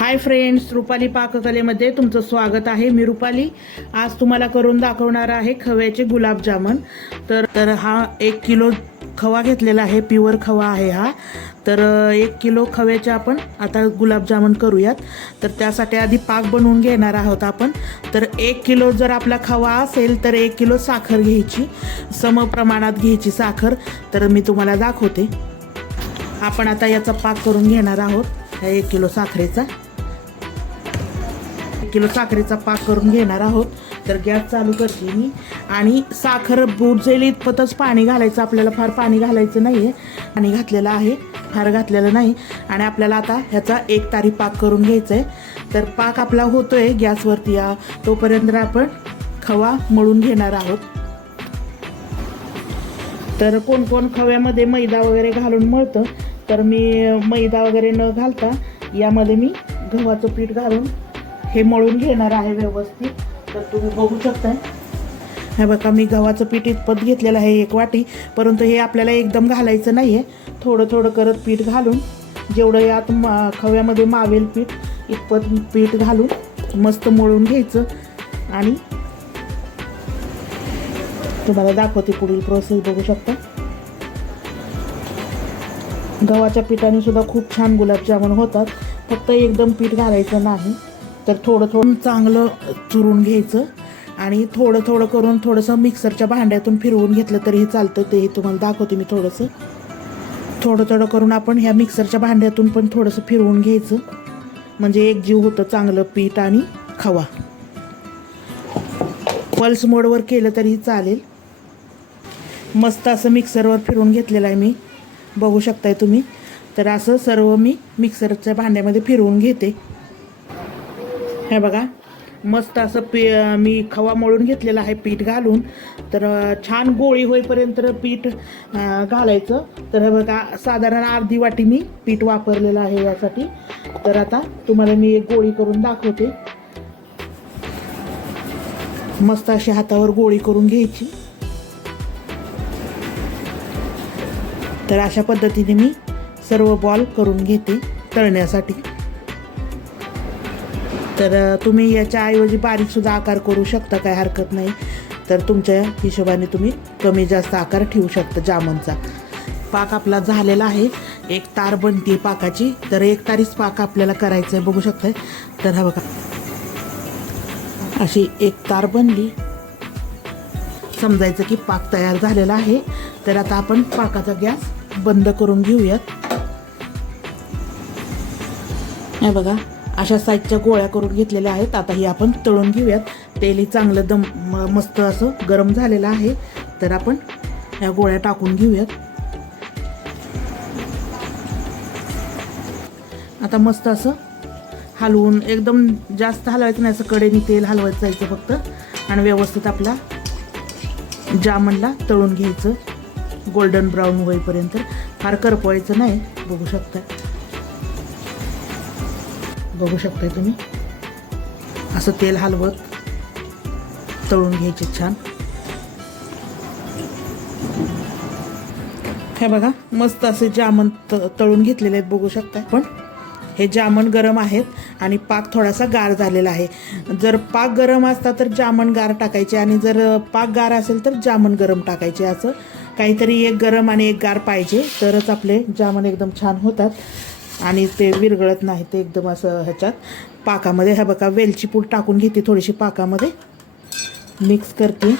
Hi friends Rupali पाककलेमध्ये तुमचं स्वागत आहे. मी रुपाली. आज तुम्हाला करून दाखवणार आहे खव्याचे गुलाबजामन तर तर हा एक किलो खवा घेतलेला आहे प्युअर खवा आहे हा. तर एक किलो खव्याचे आपण आता गुलाबजामुन करूयात. तर त्यासाठी आधी पाक बनवून घेणार आहोत आपण. तर एक किलो जर आपला खवा असेल तर एक किलो साखर घ्यायची. सम प्रमाणात घ्यायची साखर. तर मी तुम्हाला दाखवते. आपण आता याचा पाक करून घेणार आहोत ह्या एक किलो साखरेचा. एक किलो साखरेचा पाक करून घेणार आहोत. तर गॅस चालू करते मी. आणि साखर बुडजेल इतपतच पाणी घालायचं. आपल्याला फार पाणी घालायचं नाही आहे पाणी घातलेलं आहे. फार घातलेलं नाही. आणि आपल्याला आता ह्याचा एक तारी पाक करून घ्यायचा आहे तर पाक आपला होतो आहे गॅसवरती. या तोपर्यंत आपण खवा मळून घेणार आहोत. तर कोण कोण खव्यामध्ये मैदा वगैरे घालून मळतं तर मी मैदा वगैरे न घालता यामध्ये मी गव्हाचं पीठ घालून हे मळून घेणार आहे व्यवस्थित. तर तुम्ही बघू शकताय. हे बघा मी गव्हाचं पीठ इतपत घेतलेलं आहे एक वाटी. परंतु हे आपल्याला एकदम घालायचं नाही आहे थोडं थोडं करत पीठ घालून जेवढं यात मा खव्यामध्ये मावेल पीठ इतपत पीठ घालून मस्त मळून घ्यायचं. आणि तुम्हाला दाखवते पुढील प्रोसेस बघू शकता. गव्हाच्या पिठाने सुद्धा खूप छान गुलाबजामुन होतात. फक्त एकदम पीठ घालायचं नाही. तर थोडं थोडं चांगलं चुरून घ्यायचं आणि थोडं थोडं करून थोडंसं मिक्सरच्या भांड्यातून फिरवून घेतलं तरीही चालतं तेही तुम्हाला दाखवते मी थोडंसं. थोडं थोडं करून आपण ह्या मिक्सरच्या भांड्यातून पण थोडंसं फिरवून घ्यायचं. म्हणजे एक जीव होतं चांगलं पीठ आणि खवा. पल्स मोडवर केलं तरीही चालेल. मस्त असं मिक्सरवर फिरवून घेतलेलं आहे मी. बघू शकताय तुम्ही. तर असं सर्व मी मिक्सरच्या भांड्यामध्ये फिरवून घेते. हे बघा मस्त असं पी मी खवा मळून घेतलेला आहे पीठ घालून. तर छान गोळी होईपर्यंत पीठ घालायचं. तर हे बघा साधारण अर्धी वाटी मी पीठ वापरलेलं आहे यासाठी. तर आता तुम्हाला मी एक गोळी करून दाखवते. मस्त अशी हातावर गोळी करून घ्यायची. तर अशा पद्धतीने मी सर्व बॉल करून घेते तळण्यासाठी. तर तुम्ही याच्याऐवजी बारीकसुद्धा आकार करू शकता काय हरकत नाही. तर तुमच्या हिशोबाने तुम्ही कमी जास्त आकार ठेवू शकता जामनचा. पाक आपला झालेला आहे. एक तार बनते पाकाची. तर एक तारीच पाक आपल्याला करायचं आहे बघू शकताय. तर हा बघा. अशी एक तार बनली. समजायचं की पाक तयार झालेला आहे. तर आता आपण पाकाचा गॅस बंद करून घेऊयात. हे बघा. अशा साईजच्या गोळ्या करून घेतलेल्या आहेत. आता ही आपण तळून घेऊयात. तेलही चांगलं दम म- मस्त असं गरम झालेलं आहे. तर आपण या गोळ्या टाकून घेऊयात. आता मस्त असं हलवून एकदम जास्त हलवायचं नाही असं कडेने तेल हलवायचं जायचं फक्त. आणि व्यवस्थित आपला जामनला तळून घ्यायचं. गोल्डन ब्राऊन होईपर्यंत. फार करपवायचं नाही बघू शकता बघू शकताय तुम्ही. असं तेल हलवत तळून घ्यायचे छान. हे बघा मस्त असे जामन त तळून घेतलेले आहेत बघू शकताय. पण हे जामन गरम आहेत आणि पाक थोडासा गार झालेला आहे. जर पाक गरम असता तर जामन गार टाकायचे आणि जर पाक गार असेल तर जामन गरम टाकायचे. असं काहीतरी एक गरम आणि एक गार पाहिजे. तरच आपले जामन एकदम छान होतात. आणि ते विरघळत नाही ते एकदम असं ह्याच्यात. पाकामध्ये ह्या बघा वेलची पूड टाकून घेते थोडीशी पाकामध्ये. मिक्स करते.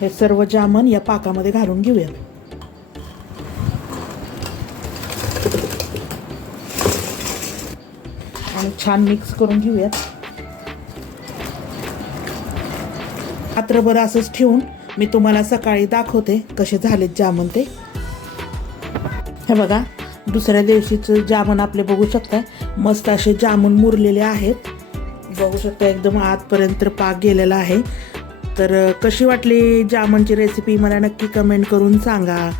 हे सर्व जामन या पाकामध्ये घालून घेऊयात आणि छान मिक्स करून घेऊयात. रात्रभर असंच ठेवून मी तुम्हाला सकाळी दाखवते कसे झालेत जामन ते. हे बघा दुसऱ्या दिवशीचं जामन आपले बघू शकता मस्त असे जामून मुरलेले आहेत. बघू शकता एकदम आतपर्यंत पाक गेलेला आहे. तर कशी वाटली जामनची रेसिपी मला नक्की कमेंट करून सांगा.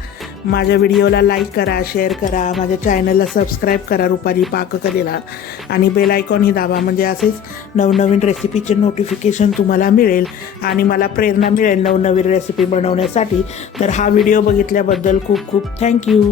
माझ्या व्हिडिओला लाईक करा शेअर करा. माझ्या चॅनलला सबस्क्राईब करा रुपाली पाककलेला आणि बेल आयकॉनही दाबा. म्हणजे असेच नवनवीन रेसिपीचे नोटिफिकेशन तुम्हाला मिळेल आणि मला प्रेरणा मिळेल नवनवीन रेसिपी बनवण्यासाठी. तर हा व्हिडिओ बघितल्याबद्दल खूप खूप थँक्यू